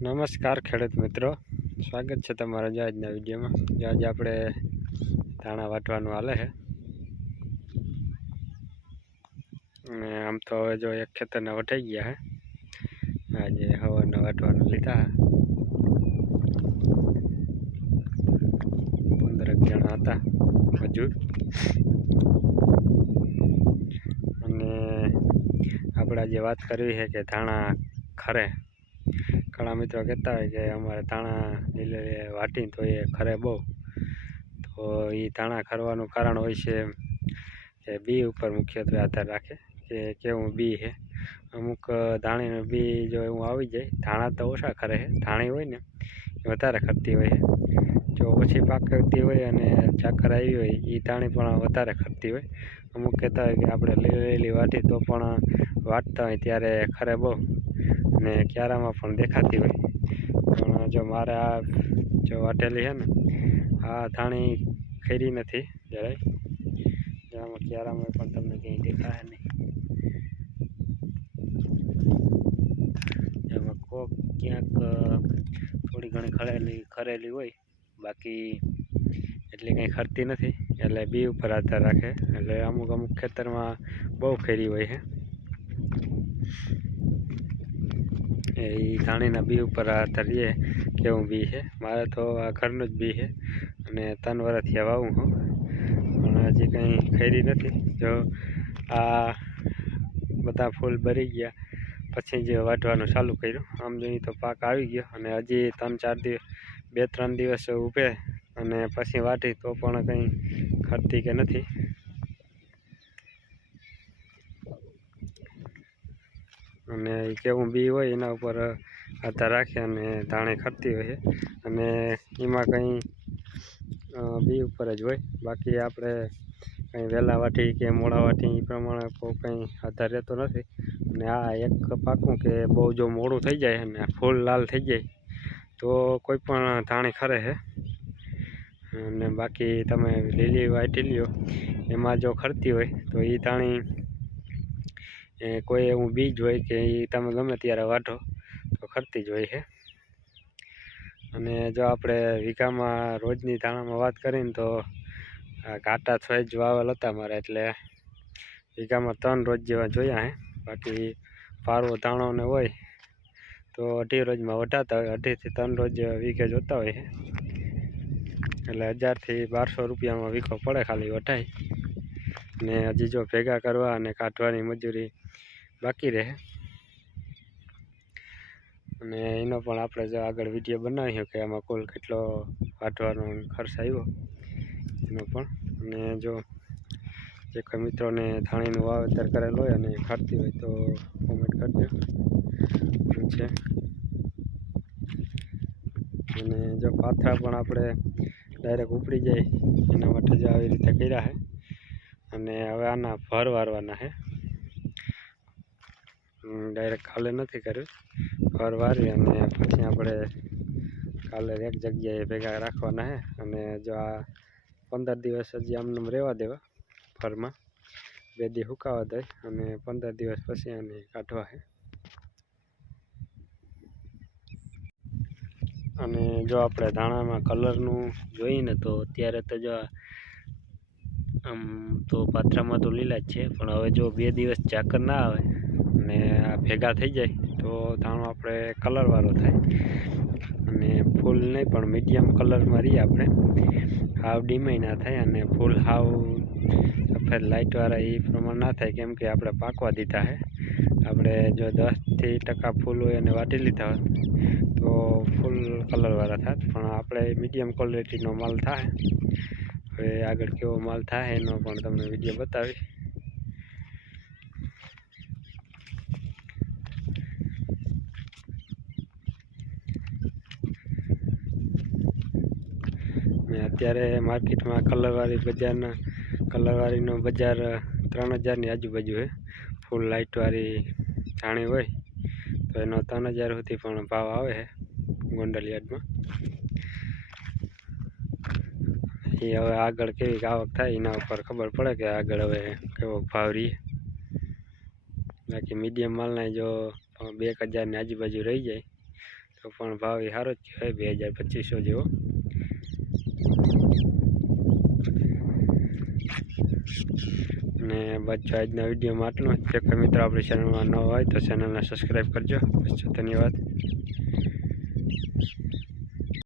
નમસ્કાર ખેડૂત મિત્રો. સ્વાગત છે તમારા જો આજના વિડીયોમાં. જો આજે આપણે ધાણા વાટવાનું હાલે છે. અને આમ તો હવે જો એક ખેતરના વટાઈ ગયા છે. આજે હવાના વાટવાનું લીધા પંદરક જણા હતા, મજૂર. અને આપણે આજે વાત કરવી છે કે ધાણા ખરે. ઘણા મિત્રો કહેતા હોય કે અમારે ધાણા લીલે વાટી તો એ ખરે બહુ. તો એ ધાણા ખરવાનું કારણ હોય છે કે બી ઉપર મુખ્યત્વે આધાર રાખે કે કેવું બી છે અમુક ધાણીનું બી જો એવું આવી જાય, ધાણા તો ઓછા ખરે છે ધાણી હોય ને એ વધારે ખરતી હોય જો ઓછી પાક કરતી હોય અને ચાકર આવી હોય એ ધાણી પણ વધારે ખરતી હોય. અમુક કહેતા હોય કે આપણે લીલી વાટી તો પણ વાટતા હોય ત્યારે ખરે બહુ. ને ક્યારામાં પણ દેખાતી હોય. પણ જો મારે આ જો વાટેલી છે ને, આ ધાણી ખરી નથી જરાય. આમાં ક્યારામાં પણ તમને ક્યાંય દેખાય નહીં. એમાં કોક ક્યાંક થોડી ઘણી ખરેલી ખરેલી હોય. બાકી એટલી કંઈ ખરતી નથી. એટલે બી ઉપર આધાર રાખે. એટલે અમુક અમુક ખેતરમાં બહુ ખરી હોય છે એ ધાણીના બી ઉપર આધાર રહે કેવું બી છે. મારે તો આ ઘરનું જ બી છે અને ત્રણ વર્ષથી વાવું હું પણ હજી કંઈ ખરી નથી. જો આ બધા ફૂલ ભરી ગયા, પછી જે વાટવાનું ચાલુ કર્યું, આમ જોઈએ તો પાક આવી ગયો અને હજી ત્રણ ચાર દિવસ, બે ત્રણ દિવસ ઊભે અને પછી વાટી તો પણ કંઈ ખરતી કે નથી. અને કેવું બી હોય, એના ઉપર આધાર રાખે અને ધાણે ખરતી હોય. અને એમાં કંઈ બી ઉપર જ હોય. બાકી આપણે કંઈ વહેલા વાટી કે મોડા વાટી એ પ્રમાણે કંઈ આધાર રહેતો નથી. અને આ એક પાકું કે બહુ જો મોડું થઈ જાય અને ફૂલ લાલ થઈ જાય, તો કોઈ પણ ધાણી ખરે છે અને બાકી તમે લીલી વાટી લ્યો, એમાં જો ખરતી હોય, તો એ ધાણી એ કોઈ એવું બીજ હોય કે એ તમે ગમે ત્યારે વાટો તો ખરતી જ હોય છે. અને જો આપણે વીઘામાં રોજની ધાણામાં વાત કરીને તો ઘાટા થઈ જ વાવેલ હતા મારે એટલે વીઘામાં ત્રણ રોજ જેવા જોયા હે. બાકી પારવો ધાણો ને હોય, તો અઢી રોજમાં વઢાતા હોય. અઢીથી ત્રણ રોજ વીઘે જોતા હોય છે. એટલે હજારથી બારસો રૂપિયામાં વીખો પડે ખાલી વઢાય. ને હજી જો ભેગા કરવા અને કાઢવાની મજૂરી બાકી રહે. અને એનો પણ આપણે જો આગળ વીડિયો બનાવ્યો કે આમાં કુલ કેટલો કાઢવાનો ખર્ચ આવ્યો એનો પણ. અને જો જે કોઈ મિત્રોને ધાણીનું વાવેતર કરેલું હોય અને ખાતી હોય તો કોમેન્ટ કરજો. એમ છે? અને જો પાથરા પણ આપણે ડાયરેક્ટ ઉપડી જાય એના માટે જો આવી રીતે કર્યા છે. અને હવે આના ફર વારવાના છે ડાયરેક્ટ કાલે નથી કર્યું. ફર વારી અને પછી આપણે કાલે એક જગ્યાએ ભેગા રાખવાના છે અને જો આ પંદર દિવસ હજી આમનામ રહેવા દેવા ફરમાં બે દી સુકાવા દે અને પંદર દિવસ પછી આને કાઢવા છે અને જો આપણે ધાણામાં કલરનું જોઈએ ને તો અત્યારે તો જો આમ તો પાથરામાં તો લીલા જ છે, પણ હવે જો બે દિવસ ચાકર ના આવે અને આ ભેગા થઈ જાય, તો ધાણો આપણે કલરવાળો થાય. અને ફૂલ નહીં, પણ મીડિયમ કલરમાં રહીએ આપણે. હાવ ડીમાય ના થાય અને ફૂલ હાવ સફેદ લાઇટવાળા એ પ્રમાણે ના થાય, કેમ કે આપણે પાકવા દીધા છે આપણે જો દસથી ટકા ફૂલ હોય અને વાટી લીધા હોય તો ફૂલ કલરવાળા થાય પણ આપણે મીડિયમ ક્વોલિટીનો માલ થાય. હવે આગળ કેવો માલ થાય એનો પણ તમને વીડિયો બતાવીશ. અત્યારે માર્કેટમાં કલરવાળી બજારના, કલરવાળીનો બજાર ત્રણ હજારની આજુબાજુ છે ફૂલ લાઇટવાળી ધાણી હોય, તો એનો ત્રણ હજાર સુધી પણ ભાવ આવે છે ગોંડલ યાર્ડમાં. એ હવે આગળ કેવી આવક થાય એના ઉપર ખબર પડે કે આગળ હવે કેવો ભાવ રહીએ બાકી મીડિયમ માલના જો બે હજારની આજુબાજુ રહી જાય, તો પણ ભાવ એ સારો જ કહેવાય, બે હજાર પચીસો જેવો. અને બચ્ચો આજના વિડીયોમાં આટલું જો. કોઈ મિત્રો આપણી ચેનલમાં ન હોય તો ચેનલને સબસ્ક્રાઈબ કરજો. બસ ધન્યવાદ.